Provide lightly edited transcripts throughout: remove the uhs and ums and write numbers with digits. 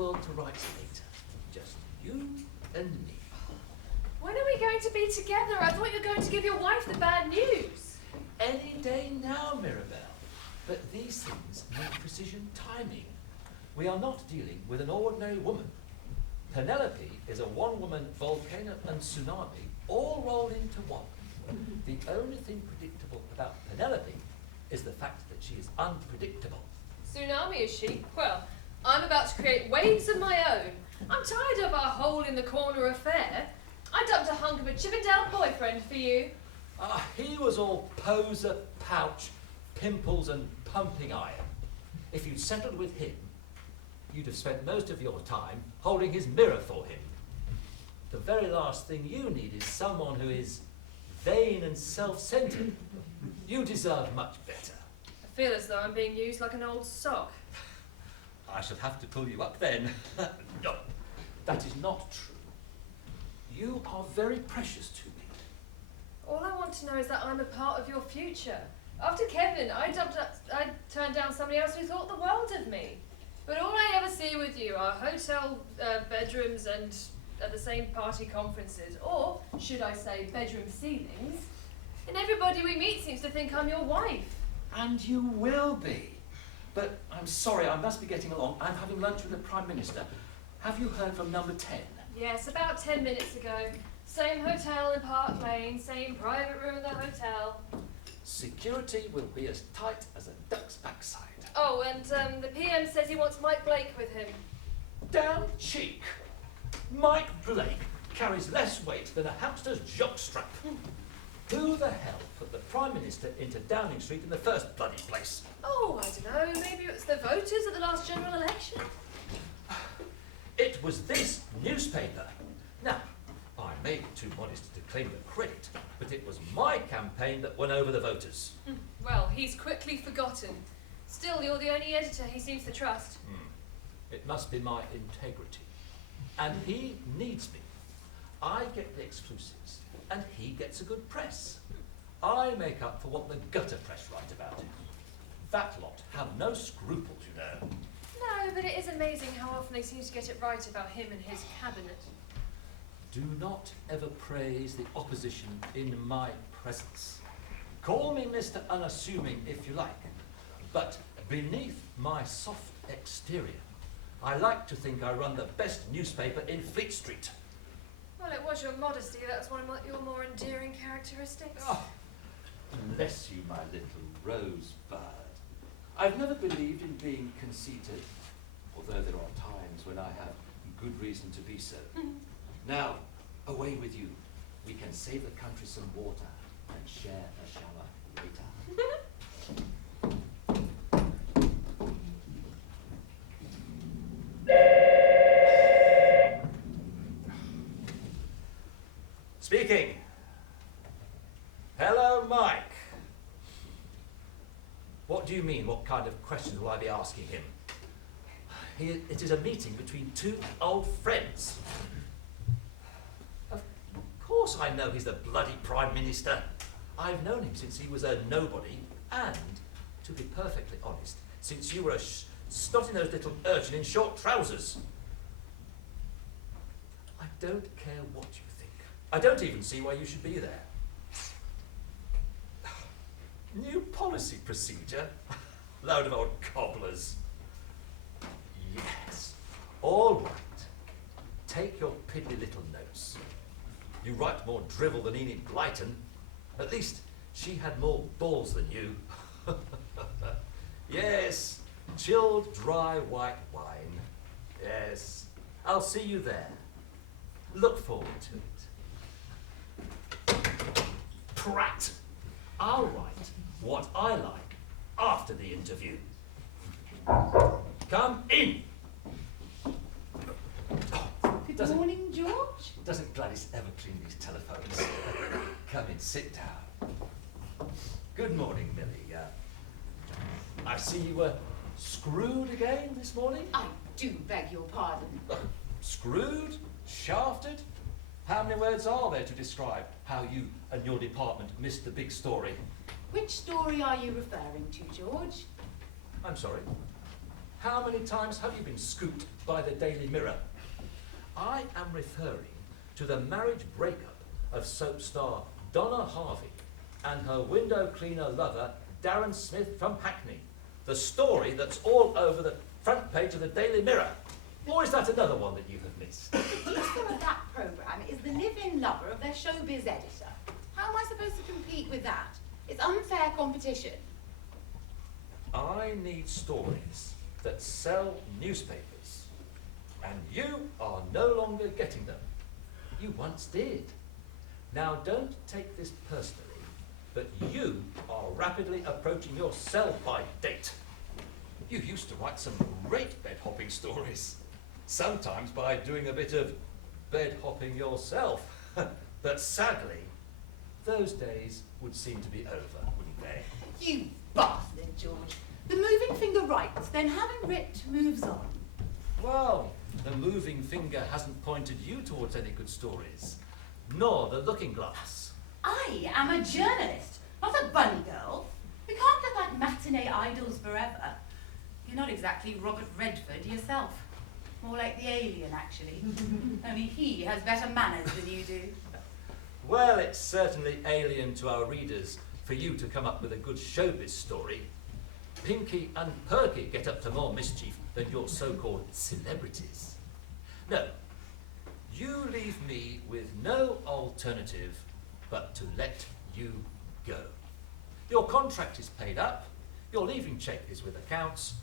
world to rights later. Just you and me. When are we going to be together? I thought you were going to give your wife the bad news. Any day now, Mirabelle. But these things need precision timing. We are not dealing with an ordinary woman. Penelope is a one-woman volcano and tsunami all rolled into one. The only thing predictable about Penelope is the fact that she is unpredictable. Tsunami, is she? Well, I'm about to create waves of my own. I'm tired of our hole-in-the-corner affair. I dumped a hunk of a Chippendale boyfriend for you. Ah, he was all poser, pouch, pimples and pumping iron. If you'd settled with him, you'd have spent most of your time holding his mirror for him. The very last thing you need is someone who is vain and self-centered. You deserve much better. I feel as though I'm being used like an old sock. I shall have to pull you up then. No, that is not true. You are very precious to me. All I want to know is that I'm a part of your future. After Kevin, I turned down somebody else who thought the world of me. But all I ever see with you are hotel bedrooms and the same party conferences, or should I say bedroom ceilings. And everybody we meet seems to think I'm your wife. And you will be. But I'm sorry, I must be getting along. I'm having lunch with the Prime Minister. Have you heard from number 10? Yes, about 10 minutes ago. Same hotel in Park Lane, same private room in the hotel. Security will be as tight as a duck's backside. Oh, and the PM says he wants Mike Blake with him. Damn cheek! Mike Blake carries less weight than a hamster's jockstrap. Who the hell put the Prime Minister into Downing Street in the first bloody place? Oh, I don't know, maybe it was the voters at the last general election. It was this newspaper. Now, I may be too modest to claim the credit, but it was my campaign that won over the voters. Well, he's quickly forgotten. Still, you're the only editor he seems to trust. It must be my integrity. And he needs me. I get the exclusives, and he gets a good press. I make up for what the gutter press write about him. That lot have no scruples, you know. No, but it is amazing how often they seem to get it right about him and his cabinet. Do not ever praise the opposition in my presence. Call me Mr. Unassuming if you like, but beneath my soft exterior, I like to think I run the best newspaper in Fleet Street. Well, it was your modesty that was one of your more endearing characteristics. Oh, bless you, my little rosebud. I've never believed in being conceited, although there are times when I have good reason to be so. Now, away with you. We can save the country some water and share a shower later. Speaking. Hello, Mike. What do you mean? What kind of questions will I be asking him? It is a meeting between two old friends. Of course I know he's the bloody Prime Minister. I've known him since he was a nobody, and, to be perfectly honest, since you were a snotty-nosed little urchin in short trousers. I don't care what you think. I don't even see why you should be there. New policy procedure? Load of old cobblers. Yes. All right. Take your piddly little notes. You write more drivel than Enid Blyton. At least she had more balls than you. Yes. Chilled, dry white wine. Yes. I'll see you there. Look forward to it. Prat! I'll write what I like after the interview. Come in! Good morning, George. Doesn't Gladys ever clean these telephones? Come in, sit down. Good morning, Millie. I see you were screwed again this morning? I do beg your pardon. Screwed? Shafted? How many words are there to describe how you and your department missed the big story? Which story are you referring to, George? I'm sorry. How many times have you been scooped by the Daily Mirror? I am referring to the marriage breakup of soap star Donna Harvey and her window cleaner lover Darren Smith from Hackney. The story that's all over the front page of the Daily Mirror. Or is that another one that you have missed? The producer of that programme is the live-in lover of their showbiz editor. How am I supposed to compete with that? It's unfair competition. I need stories that sell newspapers, and you are no longer getting them. You once did. Now don't take this personally, but you are rapidly approaching your sell-by date. You used to write some great bed-hopping stories, sometimes by doing a bit of bed-hopping yourself. But sadly, those days would seem to be over, wouldn't they? You bastard, George. The moving finger writes, then having writ moves on. Well, the moving finger hasn't pointed you towards any good stories, nor the looking glass. I am a journalist, not a bunny girl. We can't look like matinee idols forever. You're not exactly Robert Redford yourself. More like the alien, actually. Only he has better manners than you do. Well, it's certainly alien to our readers for you to come up with a good showbiz story. Pinky and Perky get up to more mischief than your so-called celebrities. No, you leave me with no alternative but to let you go. Your contract is paid up, your leaving cheque is with accounts,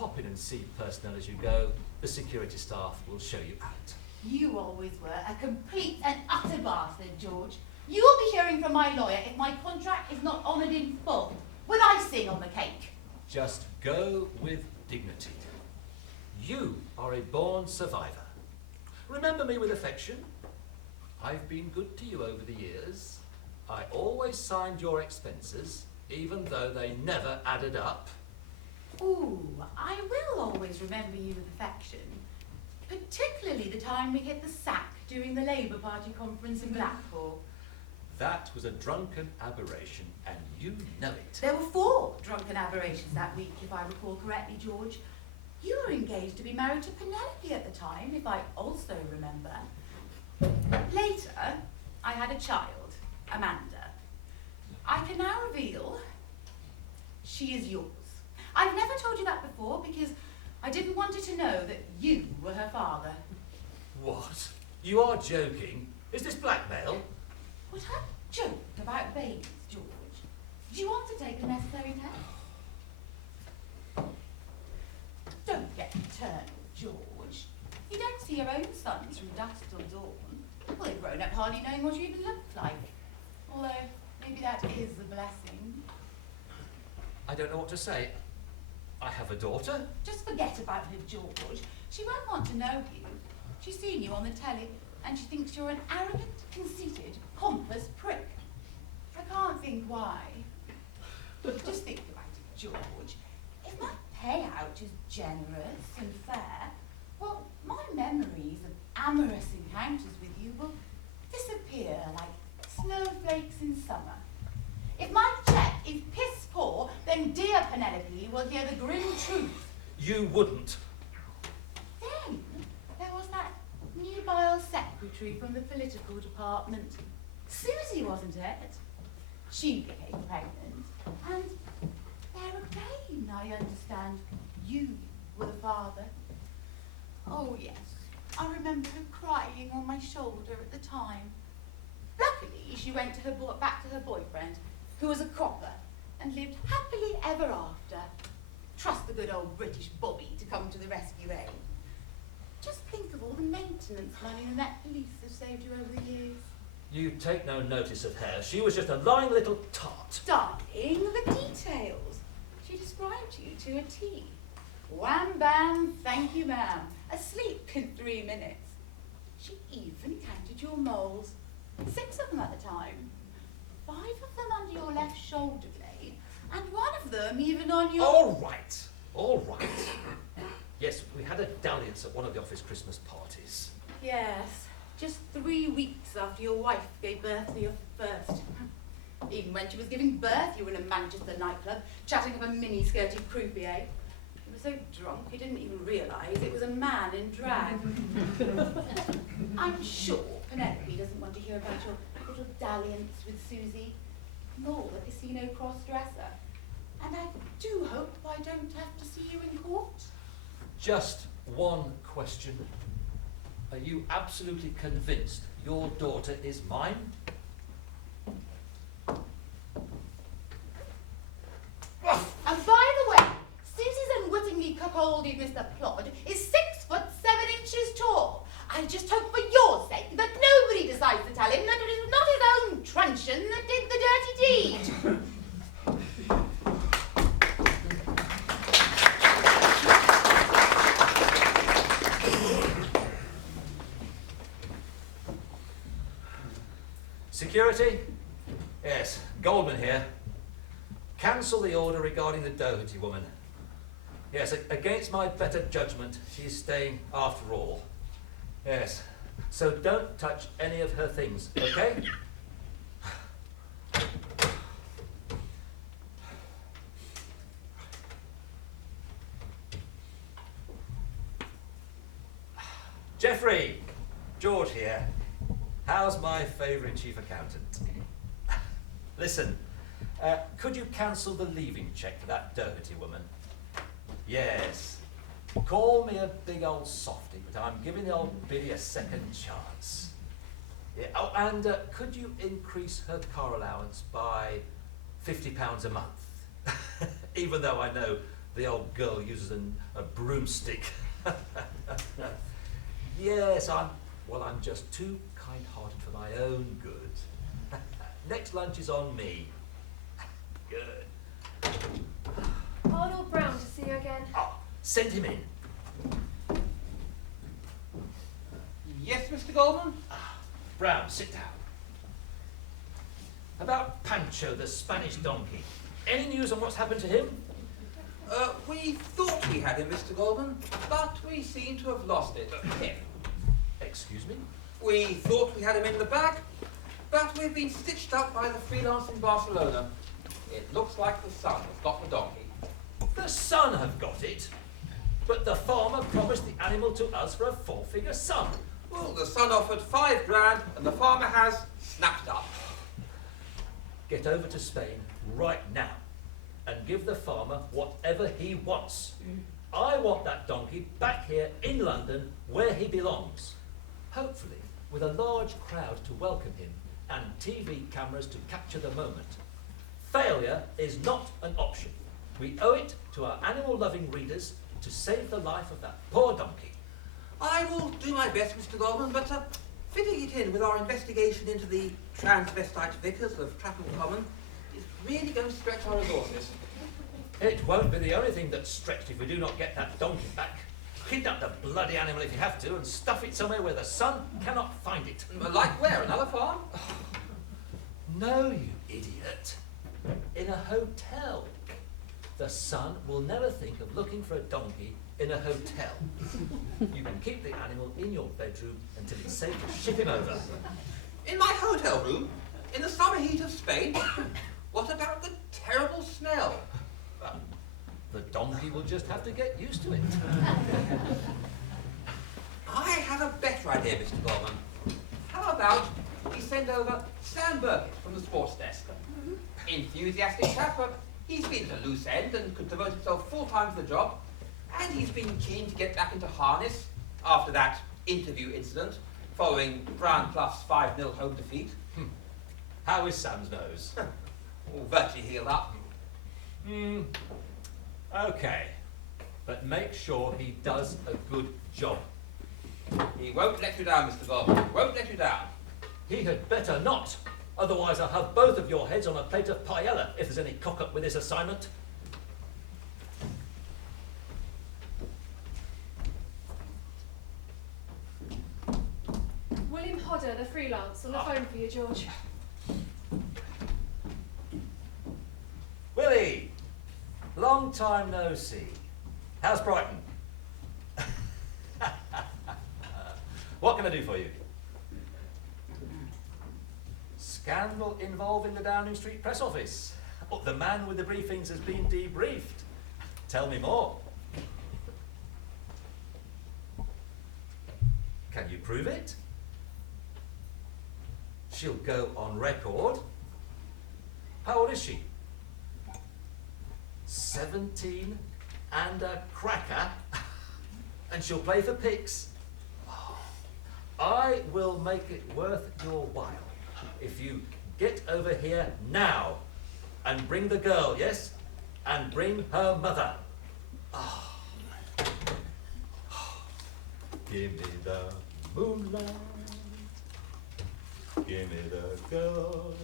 pop in and see personnel as you go, the security staff will show you out. You always were a complete and utter bastard, George. You will be hearing from my lawyer if my contract is not honoured in full, with icing on the cake. Just go with dignity. You are a born survivor. Remember me with affection. I've been good to you over the years. I always signed your expenses, even though they never added up. Ooh, I will always remember you with affection. Particularly the time we hit the sack during the Labour Party conference in Blackpool. That was a drunken aberration, and you know it. There were 4 drunken aberrations that week, if I recall correctly, George. You were engaged to be married to Penelope at the time, if I also remember. Later, I had a child, Amanda. I can now reveal she is yours. I've never told you that before because I didn't want her to know that you were her father. What? You are joking? Is this blackmail? What a joke about babies, George. Do you want to take the necessary test? Don't get maternal, George. You don't see your own sons from dusk till dawn. Well, they've grown up hardly knowing what you even look like. Although, maybe that is a blessing. I don't know what to say. I have a daughter. Just forget about her, George. She won't want to know you. She's seen you on the telly, and she thinks you're an arrogant, conceited, pompous prick. I can't think why. Just think about it, George. If my payout is generous and fair, well, my memories of amorous encounters with you will disappear like snowflakes in summer. If my cheque is piss poor, then dear Penelope will hear the grim truth. You wouldn't. Then there was that nubile secretary from the political department. Susie, wasn't it? She became pregnant, and there again, I understand, you were the father. Oh yes, I remember her crying on my shoulder at the time. Luckily, she went to back to her boyfriend, who was a cropper, and lived happily ever after. Trust the good old British Bobby to come to the rescue, eh? Just think of all the maintenance money the Met Police have saved you over the years. You take no notice of her. She was just a lying little tart. Darling, the details. She described you to a T. Wham bam, thank you ma'am. Asleep in 3 minutes. She even counted your moles. 6 of them at the time. 5 of them under your left shoulder blade, and 1 of them even on your... All right. Yes, we had a dalliance at one of the office Christmas parties. Yes, just 3 weeks after your wife gave birth to your first. Even when she was giving birth, you were in a Manchester nightclub, chatting up a mini-skirted croupier. It was was so drunk he didn't even realise it was a man in drag. I'm sure Penelope doesn't want to hear about your little dalliance with Susie, nor the casino cross-dresser. And I do hope I don't have to see you in court. Just one question. Are you absolutely convinced your daughter is mine? And by the way, Susie's unwittingly cuckolded Mr. Plod is 6 foot 7 inches tall. I just hope for your sake that nobody decides to tell him that it is not his own truncheon that did the dirty deed. Security? Yes, Goldman here. Cancel the order regarding the Doherty woman. Yes, against my better judgment, she's staying after all. Yes, so don't touch any of her things, okay? Jeffrey, George here. How's my favourite chief accountant? Listen, could you cancel the leaving cheque for that Doherty woman? Yes. Call me a big old softy, but I'm giving the old biddy a second chance. Yeah. Oh, and could you increase her car allowance by £50 a month? Even though I know the old girl uses a broomstick. Yes, I'm just too kind-hearted for my own good. Next lunch is on me. Good. Arnold Brown to see you again. Oh, send him in. Yes, Mr. Goldman? Brown, sit down. About Pancho, the Spanish donkey. Any news on what's happened to him? We thought we had him, Mr. Goldman, but we seem to have lost it. Him. Excuse me? We thought we had him in the bag, but we've been stitched up by the freelance in Barcelona. It looks like the son has got the donkey. The son have got it, but the farmer promised the animal to us for a 4-figure sum. Well, the son offered £5 grand, and the farmer has snapped up. Get over to Spain right now and give the farmer whatever he wants. I want that donkey back here in London where he belongs. Hopefully with a large crowd to welcome him and TV cameras to capture the moment. Failure is not an option. We owe it to our animal-loving readers to save the life of that poor donkey. I will do my best, Mr. Goldman, but fitting it in with our investigation into the transvestite vicars of Clapham Common is really going to stretch our resources. It won't be the only thing that's stretched if we do not get that donkey back. Kidnap the bloody animal if you have to and stuff it somewhere where the sun cannot find it. Like where? Another farm? No, you idiot. In a hotel. The sun will never think of looking for a donkey in a hotel. You can keep the animal in your bedroom until it's safe to ship him over. In my hotel room? In the summer heat of Spain? What about the terrible smell? The donkey will just have to get used to it. I have a better idea, Mr. Goldman. How about we send over Sam Burkett from the sports desk? Enthusiastic chap, but he's been at a loose end and could devote himself full-time to the job. And he's been keen to get back into harness after that interview incident following Brown plus 5-0 home defeat. How is Sam's nose? Virtually healed up. Okay. But make sure he does a good job. He won't let you down, Mr. Goldman. Won't let you down. He had better not. Otherwise I'll have both of your heads on a plate of paella if there's any cock-up with this assignment. William Hodder, the freelance, on the phone for you, George. Willie! Long time no see. How's Brighton? What can I do for you? Scandal involving the Downing Street press office. Oh, the man with the briefings has been debriefed. Tell me more. prove it? She'll go on record. How old is she? 17 and a cracker. And she'll play for Pix. I will make it worth your while if you get over here now and bring the girl, yes? And bring her mother. Give me the moonlight. Give me the girl.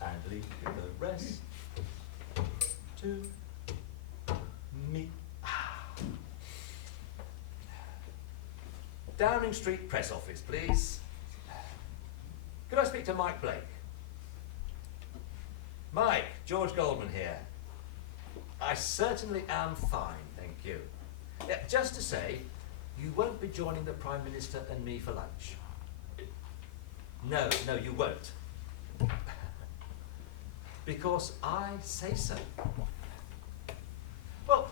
And leave the rest to me. Downing Street Press Office, please. Could I speak to Mike Blake? Mike, George Goldman here. I certainly am fine, thank you. Yeah, just to say, you won't be joining the Prime Minister and me for lunch. No, you won't. Because I say so. Well,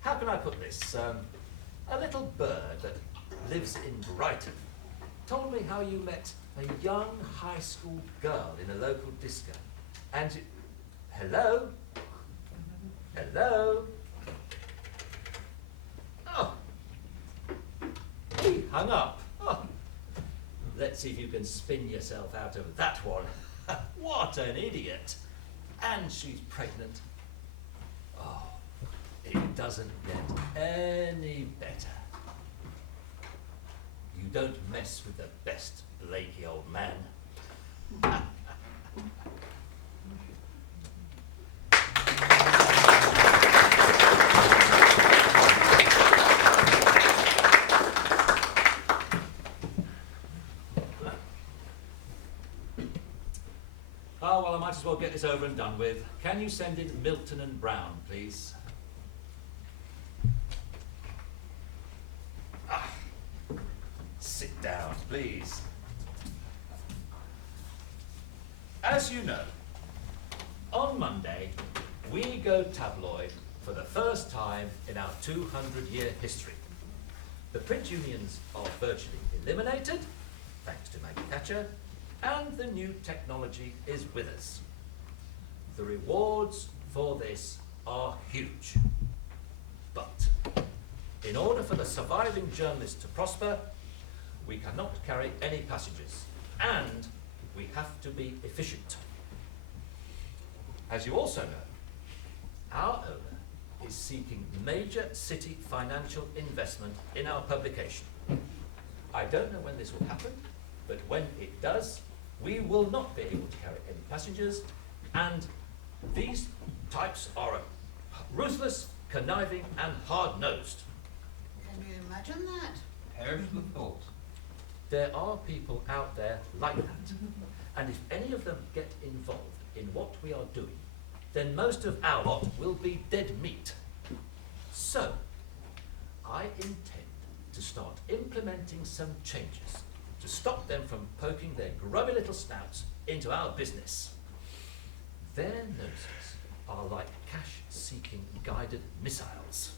how can I put this? A little bird that lives in Brighton told me how you met a young high school girl in a local disco. And you... Hello? Hello? Oh. He hung up. Oh. Let's see if you can spin yourself out of that one. What an idiot. And she's pregnant. Oh, it doesn't get any better. You don't mess with the best Blakey old man. Oh, well, I might as well get this over and done with. Can you send in Milton and Brown, please? Sit down, please. As you know, on Monday, we go tabloid for the first time in our 200-year history. The print unions are virtually eliminated, thanks to Maggie Thatcher, and the new technology is with us. The rewards for this are huge. But in order for the surviving journalists to prosper, we cannot carry any passengers, and we have to be efficient. As you also know, our owner is seeking major city financial investment in our publication. I don't know when this will happen, but when it does, we will not be able to carry any passengers, and these types are ruthless, conniving, and hard-nosed. Can you imagine that? Perish the thought. There are people out there like that, and if any of them get involved in what we are doing, then most of our lot will be dead meat. So, I intend to start implementing some changes to stop them from poking their grubby little snouts into our business. Their noses are like cash-seeking guided missiles.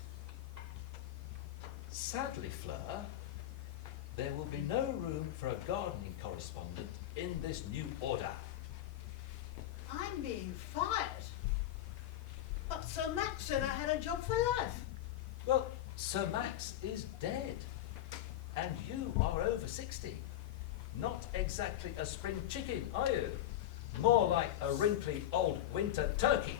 Sadly, Fleur, there will be no room for a gardening correspondent in this new order. I'm being fired. But Sir Max said I had a job for life. Well, Sir Max is dead, and you are over 60. Not exactly a spring chicken, are you? More like a wrinkly old winter turkey.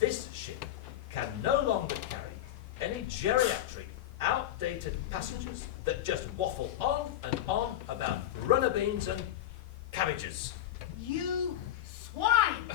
This ship can no longer carry any geriatric, outdated passengers that just waffle on and on about runner beans and cabbages. You swine!